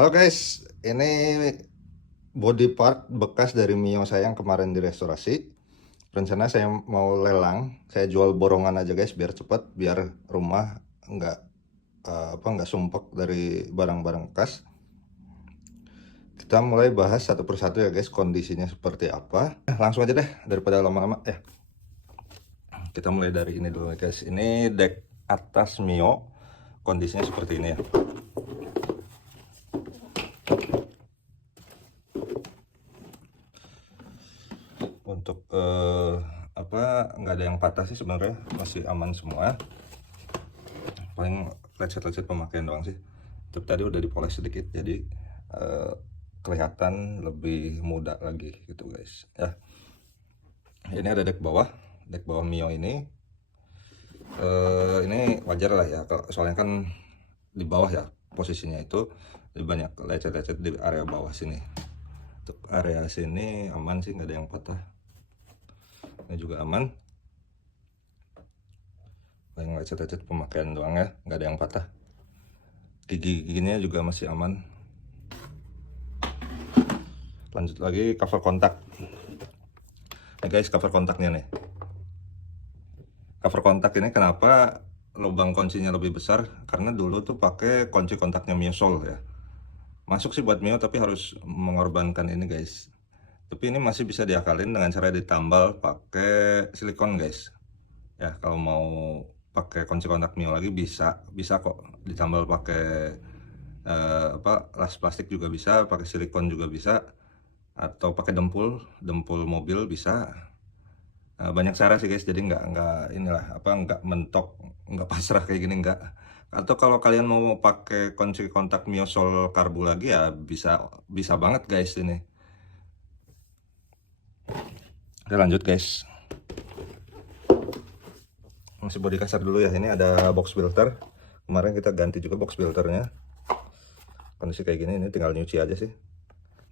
Halo guys, ini body part bekas dari Mio saya yang kemarin direstorasi. Rencana saya mau lelang, saya jual borongan aja guys biar cepet, biar rumah nggak nggak sumpek dari barang-barang bekas. Kita mulai bahas satu persatu ya guys, kondisinya seperti apa. Langsung aja deh daripada lama-lama ya. Kita mulai dari ini dulu guys. Ini deck atas Mio, kondisinya seperti ini ya. Untuk nggak ada yang patah sih sebenarnya, masih aman semua. Paling lecet-lecet pemakaian doang sih, tapi tadi udah dipoles sedikit jadi kelihatan lebih muda lagi gitu guys ya. Ini ada deck bawah Mio ini. Ini wajar lah ya, soalnya kan di bawah ya posisinya, itu lebih banyak lecet-lecet di area bawah sini. Untuk area sini aman sih, nggak ada yang patah. Ini juga aman, paling lecet-lecet pemakaian doang ya, nggak ada yang patah. Gigi-giginya juga masih aman. Lanjut lagi cover kontak. Nih guys, cover kontaknya nih. Cover kontak ini kenapa lubang kuncinya lebih besar? Karena dulu tuh pakai kunci kontaknya Mio Soul ya. Masuk sih buat Mio, tapi harus mengorbankan ini guys. Tapi ini masih bisa diakalin dengan cara ditambal pakai silikon guys. Ya, kalau mau pakai kunci kontak Mio lagi bisa kok ditambal pakai las plastik juga bisa, pakai silikon juga bisa, atau pakai dempul mobil bisa. Banyak cara sih guys, jadi nggak mentok, nggak pasrah kayak gini, nggak. Atau kalau kalian mau pakai kunci kontak Mio Soul karbu lagi ya bisa banget guys ini. Oke, lanjut guys, masih body kasar dulu ya. Ini ada box filter, kemarin kita ganti juga box filternya. Kondisi kayak gini, ini tinggal nyuci aja sih,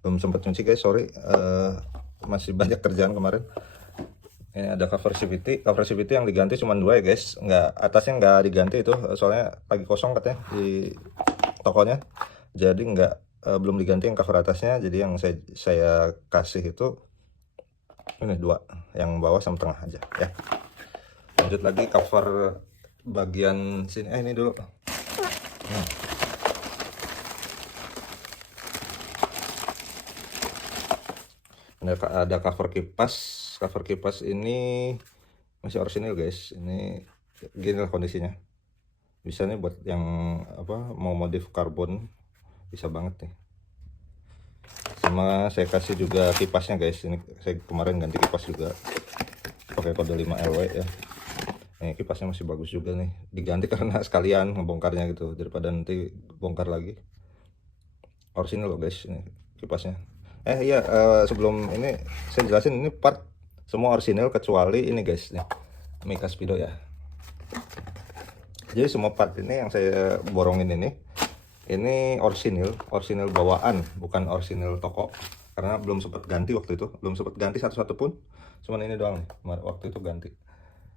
belum sempat nyuci guys, sorry. Masih banyak kerjaan kemarin. Ini ada cover CVT yang diganti cuma 2 ya guys, atasnya nggak diganti itu, soalnya lagi kosong katanya di tokonya, jadi belum diganti yang cover atasnya. Jadi yang saya kasih itu ini 2, yang bawah sama tengah aja ya. Lanjut lagi cover bagian sini, ini dulu. Ada cover kipas ini masih orisinil guys. Ini gini lah kondisinya, bisa nih buat yang mau modif karbon, bisa banget nih. Sama saya kasih juga kipasnya guys, ini saya kemarin ganti kipas juga pakai kode 5LW ya. Ini kipasnya masih bagus juga nih, diganti karena sekalian ngebongkarnya gitu, daripada nanti bongkar lagi. Orisinil loh guys ini kipasnya. Iya, sebelum ini saya jelasin, ini part semua orisinil kecuali ini guys nih, Mika Speedo ya. Jadi semua part ini yang saya borongin ini orisinil bawaan, bukan orisinil toko, karena belum sempat ganti waktu itu, belum sempat ganti satu-satu pun, cuman ini doang nih waktu itu ganti.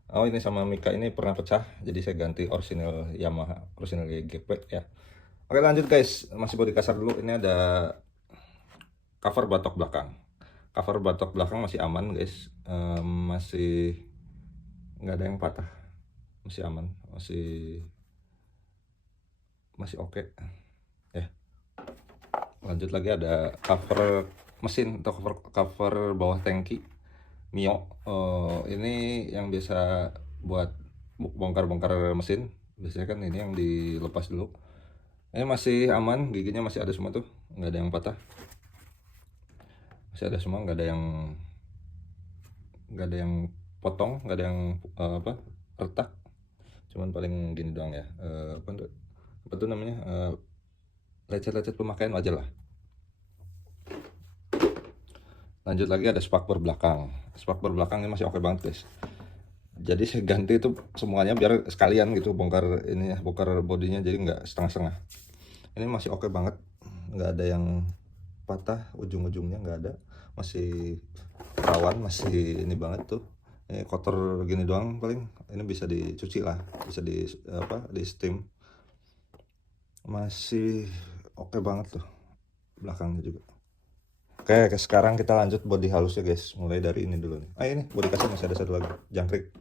Oh, ini sama Mika ini pernah pecah, jadi saya ganti orisinil Yamaha, orisinil GP ya. Oke, lanjut guys, masih bodi kasar dulu. Ini ada cover batok belakang masih aman guys. Masih nggak ada yang patah, masih aman, masih oke ya. Lanjut lagi ada cover mesin atau cover bawah tangki Mio. Ini yang biasa buat bongkar-bongkar mesin, biasanya kan ini yang dilepas dulu. Ini masih aman, giginya masih ada semua tuh, nggak ada yang patah, masih ada semua, nggak ada yang potong, nggak ada yang retak, cuman paling gini doang ya. Apa tuh namanya, lecet-lecet pemakaian wajar lah. Lanjut lagi ada spakbor belakang ini masih oke banget guys. Jadi saya ganti itu semuanya biar sekalian gitu, bongkar bodinya, jadi nggak setengah-setengah. Ini masih oke banget, nggak ada yang patah, ujung-ujungnya nggak ada, masih rawan, masih ini banget tuh. Ini kotor gini doang, paling ini bisa dicuci lah, bisa di steam, masih oke banget tuh. belakangnya juga. Oke, sekarang kita lanjut body halus ya guys. Mulai dari ini dulu nih. Ini body kasar masih ada satu lagi, jangkrik.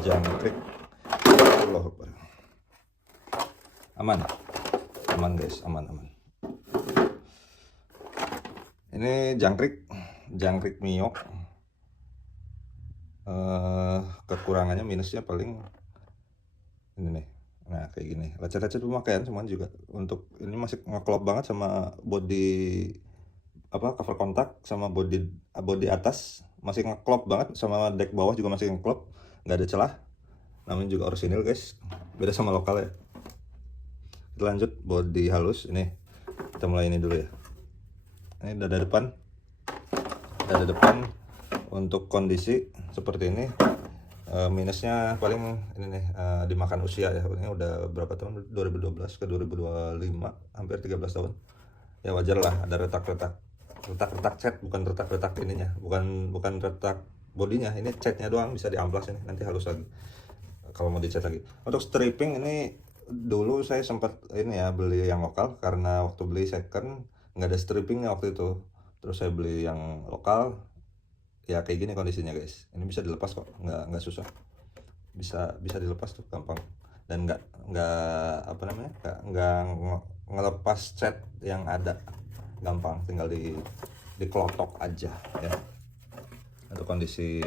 Jangkrik. Allah Akbar. Aman. Aman guys, aman. Ini jangkrik Miyok. Kekurangannya minusnya paling ini nih. Nah kayak gini, lecet-lecet pemakaian cuman juga untuk ini masih ngeklop banget sama body cover kontak sama body atas masih ngeklop banget, sama deck bawah juga masih ngeklop, nggak ada celah. Namanya juga orisinil guys, beda sama lokal ya. Kita lanjut body halus. Ini kita mulai ini dulu ya. Ini dada depan untuk kondisi seperti ini. Minusnya paling ini nih, dimakan usia ya. Ini udah berapa tahun, 2012 ke 2025, hampir 13 tahun ya. Wajar lah ada retak-retak cat, bukan retak ininya, bukan retak bodinya, ini catnya doang, bisa diamplas ini, nanti halus lagi kalau mau dicat lagi. Untuk stripping ini dulu saya sempat ini ya, beli yang lokal karena waktu beli second nggak ada strippingnya waktu itu, terus saya beli yang lokal. Ya kayak gini kondisinya guys, ini bisa dilepas kok, nggak susah, bisa dilepas tuh gampang, dan nggak ngelepas cat yang ada, gampang, tinggal dikelotok aja ya. Untuk kondisi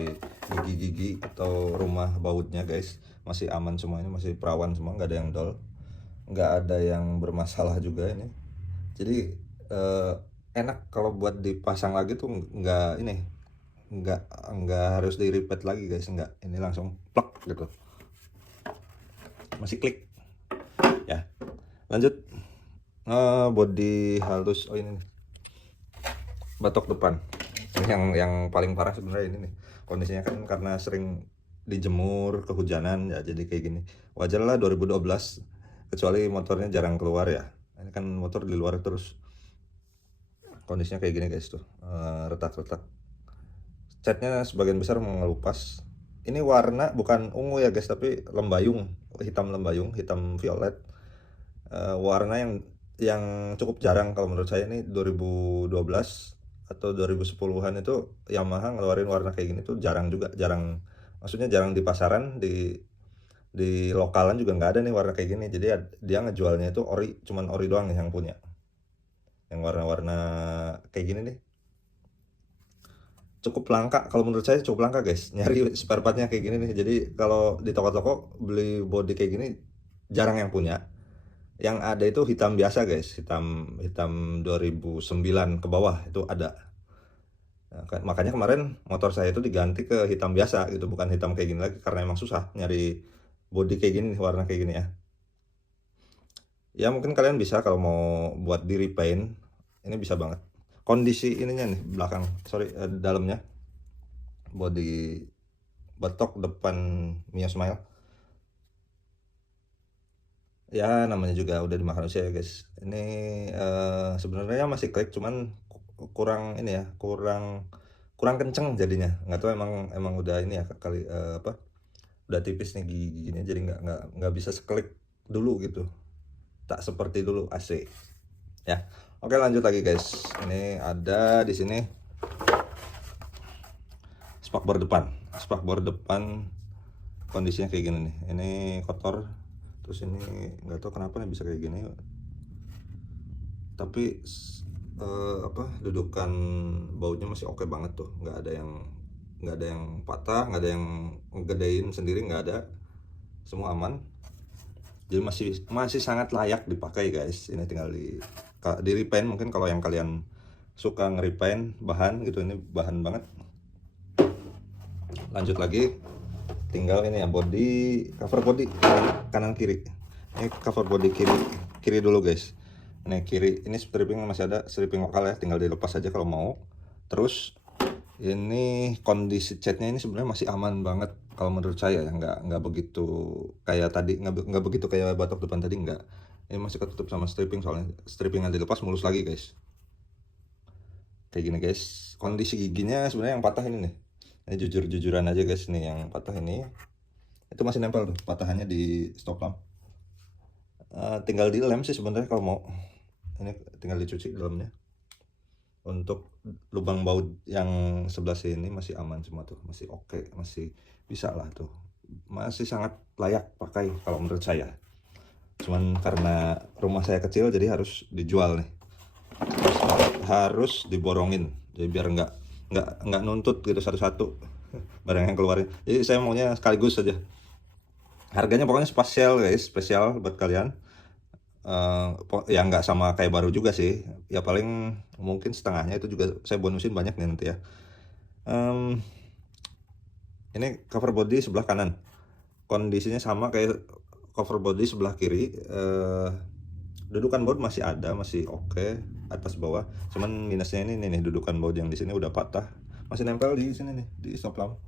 gigi atau rumah bautnya guys masih aman semuanya, masih perawan semua, nggak ada yang dol, nggak ada yang bermasalah juga ini. Jadi enak kalau buat dipasang lagi tuh, nggak harus di repeat lagi guys, ini langsung plak gitu, masih klik ya. Lanjut body halus. Ini nih, batok depan. Ini yang paling parah sebenarnya ini nih, kondisinya kan karena sering dijemur kehujanan ya, jadi kayak gini. Wajar lah 2012, kecuali motornya jarang keluar ya. Ini kan motor di luar terus, kondisinya kayak gini guys tuh, retak-retak. Catnya sebagian besar mengelupas. Ini warna bukan ungu ya guys, tapi lembayung, hitam violet. Warna yang cukup jarang kalau menurut saya. Ini 2012 atau 2010-an itu Yamaha ngeluarin warna kayak gini tuh jarang juga, maksudnya jarang di pasaran, di lokalan juga nggak ada nih warna kayak gini. Jadi dia ngejualnya itu cuman ori doang nih yang punya, yang warna-warna kayak gini nih. Cukup langka, kalau menurut saya cukup langka guys, nyari spare partnya kayak gini nih. Jadi kalau di toko-toko beli body kayak gini jarang yang punya. Yang ada itu hitam biasa guys, hitam 2009 ke bawah itu ada. Nah, makanya kemarin motor saya itu diganti ke hitam biasa gitu, bukan hitam kayak gini lagi, karena emang susah nyari body kayak gini, warna kayak gini ya. Ya mungkin kalian bisa kalau mau buat di repaint, ini bisa banget. Kondisi ininya nih, dalamnya body batok depan Mio Smile ya, namanya juga udah dimakan usia ya guys. Ini sebenarnya masih klik, cuman kurang ini ya, kurang kenceng jadinya. Nggak tahu, emang udah ini ya kali, udah tipis nih giginya, jadi nggak bisa seklik dulu gitu, tak seperti dulu AC ya. Oke, lanjut lagi guys. Ini ada di sini spakbor depan kondisinya kayak gini nih. Ini kotor, terus ini nggak tahu kenapa nih bisa kayak gini, tapi dudukan bautnya masih oke banget tuh, nggak ada yang patah, nggak ada yang ngegedein sendiri, nggak ada, semua aman. Jadi masih sangat layak dipakai guys. Ini tinggal di repaint, mungkin kalau yang kalian suka nge-repaint bahan gitu, ini bahan banget. Lanjut lagi, tinggal ini ya, cover body kanan kiri. Ini cover body kiri dulu guys. Ini kiri, ini stripping masih ada, stripping lokal ya, tinggal dilepas aja kalau mau. Terus ini kondisi catnya ini sebenarnya masih aman banget kalau menurut saya ya, nggak begitu kayak tadi, nggak begitu kayak batok depan tadi, nggak. Ini masih ketutup sama stripping, soalnya stripping yang dilepas mulus lagi guys. Kayak gini guys. Kondisi giginya sebenarnya yang patah ini nih, ini jujur-jujuran aja guys, nih yang patah ini itu masih nempel tuh patahannya di stop lamp. Tinggal dilem sih sebenarnya kalau mau. Ini tinggal dicuci dalamnya. Untuk lubang baut yang sebelah sini masih aman semua tuh, masih oke, masih bisa lah tuh, masih sangat layak pakai kalau menurut saya. Cuman karena rumah saya kecil jadi harus dijual nih, harus diborongin, jadi biar nggak nuntut gitu satu-satu barang yang keluarin. Jadi saya maunya sekaligus saja. Harganya pokoknya spesial guys, spesial buat kalian. Ya nggak sama kayak baru juga sih, ya paling mungkin setengahnya, itu juga saya bonusin banyak nih nanti ya. Em, ini cover body sebelah kanan, kondisinya sama kayak cover body sebelah kiri. Dudukan baut masih ada, masih oke, atas bawah. Cuman minusnya ini nih, dudukan baut yang di sini udah patah, masih nempel di sini nih, di stop lamp.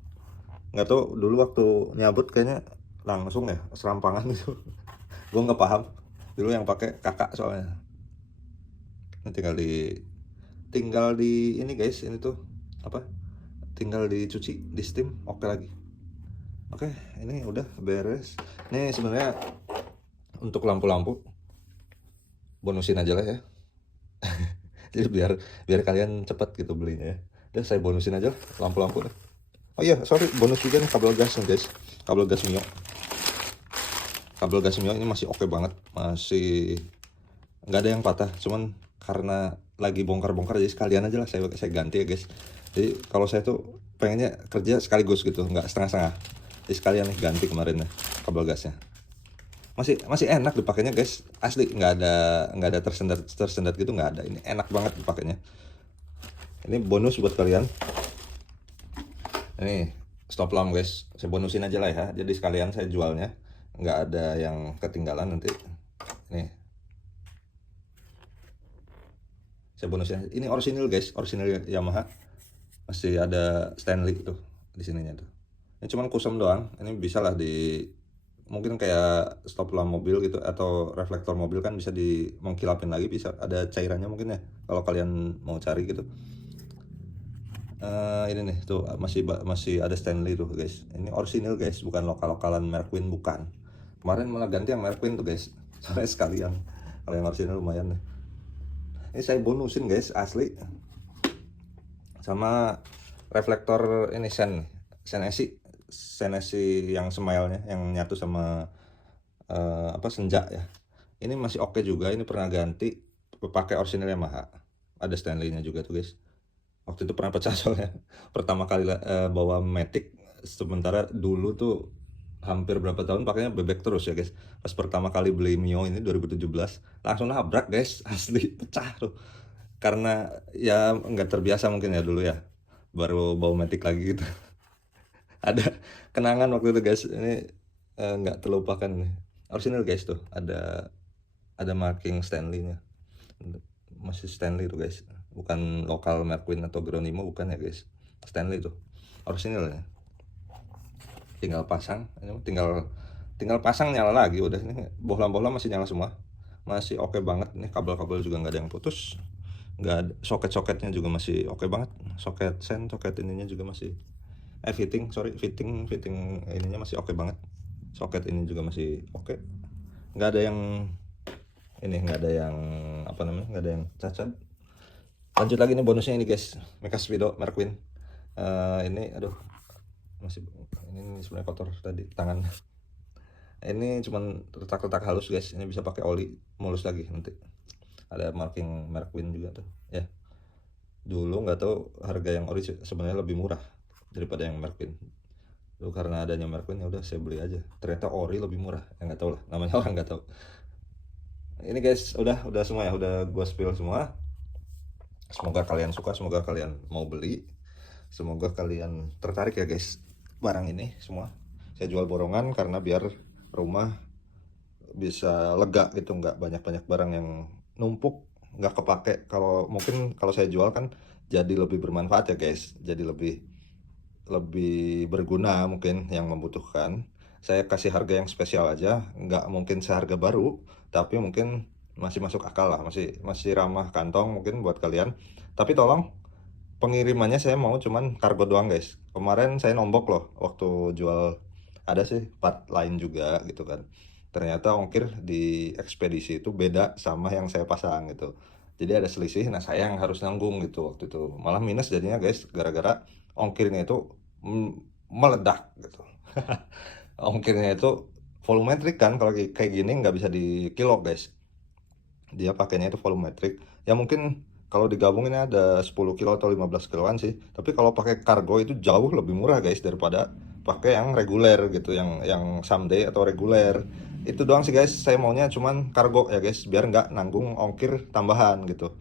Nggak tahu dulu waktu nyabut kayaknya langsung ya serampangan gitu. Gue nggak paham, dulu yang pakai kakak soalnya. Ini tinggal di ini guys, ini tuh apa, tinggal dicuci, di steam, oke lagi. Oke, ini udah beres. Ini sebenarnya untuk lampu-lampu bonusin aja lah ya. Jadi biar biar kalian cepat gitu belinya ya. Udah saya bonusin aja lah lampu-lampu. Oh iya, sorry, bonus juga nih kabel gas nih guys. Kabel gas Mio. Kabel gas Mio ini masih oke banget, masih nggak ada yang patah. Cuman karena lagi bongkar-bongkar jadi sekalian aja lah saya ganti ya guys. Jadi kalau saya tuh pengennya kerja sekaligus gitu, nggak setengah-setengah. Jadi sekalian nih ganti kemarin nih kabel gasnya. Masih enak dipakainya guys, asli nggak ada tersendat gitu, nggak ada. Ini enak banget dipakainya. Ini bonus buat kalian. Ini stop lamp guys, saya bonusin aja lah ya. Jadi sekalian saya jualnya, nggak ada yang ketinggalan nanti. Nih, saya bonusin. Ini orisinil guys, orisinil Yamaha. Masih ada Stanley tuh di sininya tuh. Ini cuman kusam doang. Ini bisa lah di, mungkin kayak stop lamp mobil gitu atau reflektor mobil kan bisa di mengkilapin lagi, bisa ada cairannya mungkin ya kalau kalian mau cari gitu. Ini nih tuh masih ada Stanley tuh guys. Ini orisinil guys, bukan lokal-lokalan Merquin, bukan. Kemarin malah ganti yang Merquin tuh guys. Soalnya sekalian. Kalau yang orisinil lumayan nih. Ini saya bonusin guys, asli. Sama reflektor ini Senesi yang smile-nya yang nyatu sama senja ya. Ini masih oke juga, ini pernah ganti pakai orisinil Yamaha. Ada Stanley-nya juga tuh guys. Waktu itu pernah pecah soalnya pertama kali bawa Matic, sementara dulu tuh hampir berapa tahun pakainya bebek terus ya guys. Pas pertama kali beli Mio ini 2017 langsung nabrak guys, asli pecah tuh, karena ya nggak terbiasa mungkin ya dulu ya, baru bawa Matic lagi gitu. Ada kenangan waktu itu guys, ini nggak terlupakan nih. Original guys tuh, ada marking Stanley-nya, masih Stanley tuh guys, bukan lokal Merquin atau Gronimo, bukan ya guys, Stanley tuh original ya. Tinggal pasang, ini tinggal pasang, nyala lagi udah. Ini bohlam-bohlam masih nyala semua, masih oke banget. Ini kabel-kabel juga nggak ada yang putus, nggak ada, soket-soketnya juga masih oke banget. Soket ininya juga masih fitting ininya masih oke banget. Soket ini juga masih oke, nggak ada yang nggak ada yang nggak ada yang cacat. Lanjut lagi nih bonusnya ini guys, Mecha Speedo Merquin. Ini aduh, masih ini sebenarnya kotor tadi tangan. Ini cuman retak-retak halus guys, ini bisa pakai oli mulus lagi nanti. Ada marking Merquin juga tuh ya. Dulu nggak tahu harga yang ori sebenarnya lebih murah daripada yang Merquin. Dulu karena adanya Merquin ya udah saya beli aja. Ternyata ori lebih murah. Ya nggak tahu lah, namanya orang nggak tahu. Ini guys udah semua ya, udah gua spill semua. Semoga kalian suka, semoga kalian mau beli, semoga kalian tertarik ya guys barang ini semua. Saya jual borongan karena biar rumah bisa lega gitu, nggak banyak-banyak barang yang numpuk nggak kepake. Mungkin kalau saya jual kan jadi lebih bermanfaat ya guys, jadi lebih berguna mungkin yang membutuhkan. Saya kasih harga yang spesial aja, nggak mungkin seharga baru, tapi mungkin masih masuk akal lah, masih ramah kantong mungkin buat kalian. Tapi tolong pengirimannya saya mau cuman kargo doang guys. Kemarin saya nombok loh waktu jual, ada sih part lain juga gitu kan. ternyata ongkir di ekspedisi itu beda sama yang saya pasang gitu. Jadi ada selisih, nah saya yang harus nanggung gitu waktu itu. Malah minus jadinya guys, gara-gara ongkirnya itu meledak gitu. Ongkirnya itu volumetrik kan, kalau kayak gini nggak bisa di kilo guys. Dia pakainya itu volumetrik. Ya mungkin kalau digabungin ada 10 kilo atau 15 kiloan sih. Tapi kalau pakai kargo itu jauh lebih murah guys daripada pakai yang reguler gitu, yang someday atau reguler. Itu doang sih guys. Saya maunya cuman kargo ya guys, biar nggak nanggung ongkir tambahan gitu.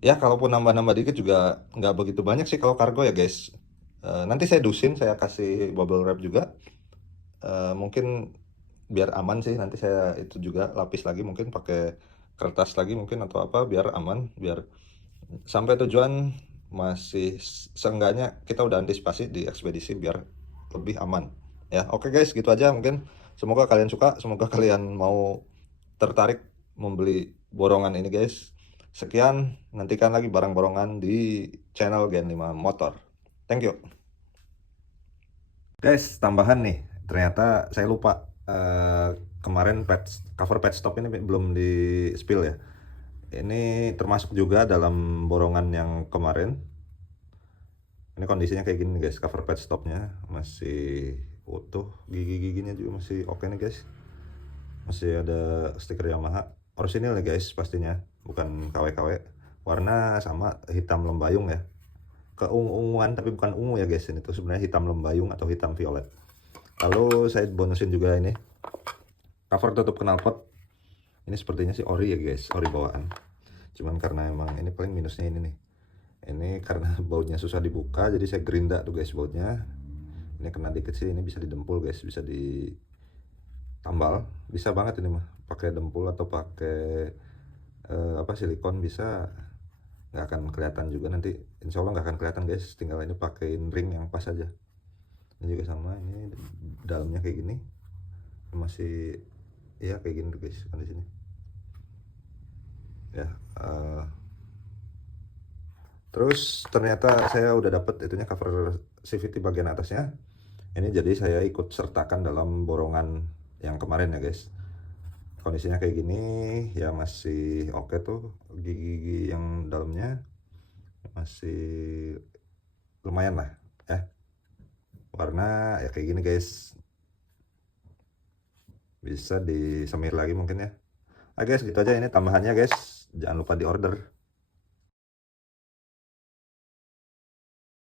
Ya kalaupun nambah-nambah dikit juga nggak begitu banyak sih kalau kargo ya guys. Nanti saya dusin, saya kasih bubble wrap juga. Mungkin biar aman sih, nanti saya itu juga lapis lagi, mungkin pakai kertas lagi mungkin atau apa, biar aman, biar sampai tujuan masih seenggaknya kita udah antisipasi di ekspedisi biar lebih aman ya. Oke guys, gitu aja mungkin. Semoga kalian suka, semoga kalian mau tertarik membeli borongan ini guys. Sekian, nantikan lagi barang borongan di channel Gen 5 Motor. Thank you guys. Tambahan nih, ternyata saya lupa, kemarin cover pet stop ini belum di spill ya. Ini termasuk juga dalam borongan yang kemarin. Ini kondisinya kayak gini guys, cover pet stopnya masih utuh, gigi-giginya juga masih oke nih guys. Masih ada stiker Yamaha orisinil nih guys, pastinya bukan KW-KW. Warna sama, hitam lembayung ya, keungu-unguan tapi bukan ungu ya guys. Ini tuh sebenarnya hitam lembayung atau hitam violet. Lalu saya bonusin juga ini cover tutup knalpot. Ini sepertinya sih ori ya guys, ori bawaan. Cuman karena emang ini paling minusnya ini nih. Ini karena bautnya susah dibuka, jadi saya gerinda tuh guys bautnya. Ini kena dikit sih, ini bisa didempul guys, bisa ditambal, bisa banget ini mah. Pakai dempul atau pakai apa, silikon bisa, nggak akan kelihatan juga nanti. Insya Allah nggak akan kelihatan guys, tinggal ini pakein ring yang pas aja. Ini juga sama, ini dalamnya kayak gini, masih ya kayak gini tuh guys kondisinya ya. Terus ternyata saya udah dapet itunya, cover CVT bagian atasnya. Ini jadi saya ikut sertakan dalam borongan yang kemarin ya guys. Kondisinya kayak gini ya, masih oke tuh, gigi-gigi yang dalamnya masih lumayan lah ya. Warna ya kayak gini guys, bisa disemir lagi mungkin ya. Guys, gitu aja ini tambahannya guys, jangan lupa di order.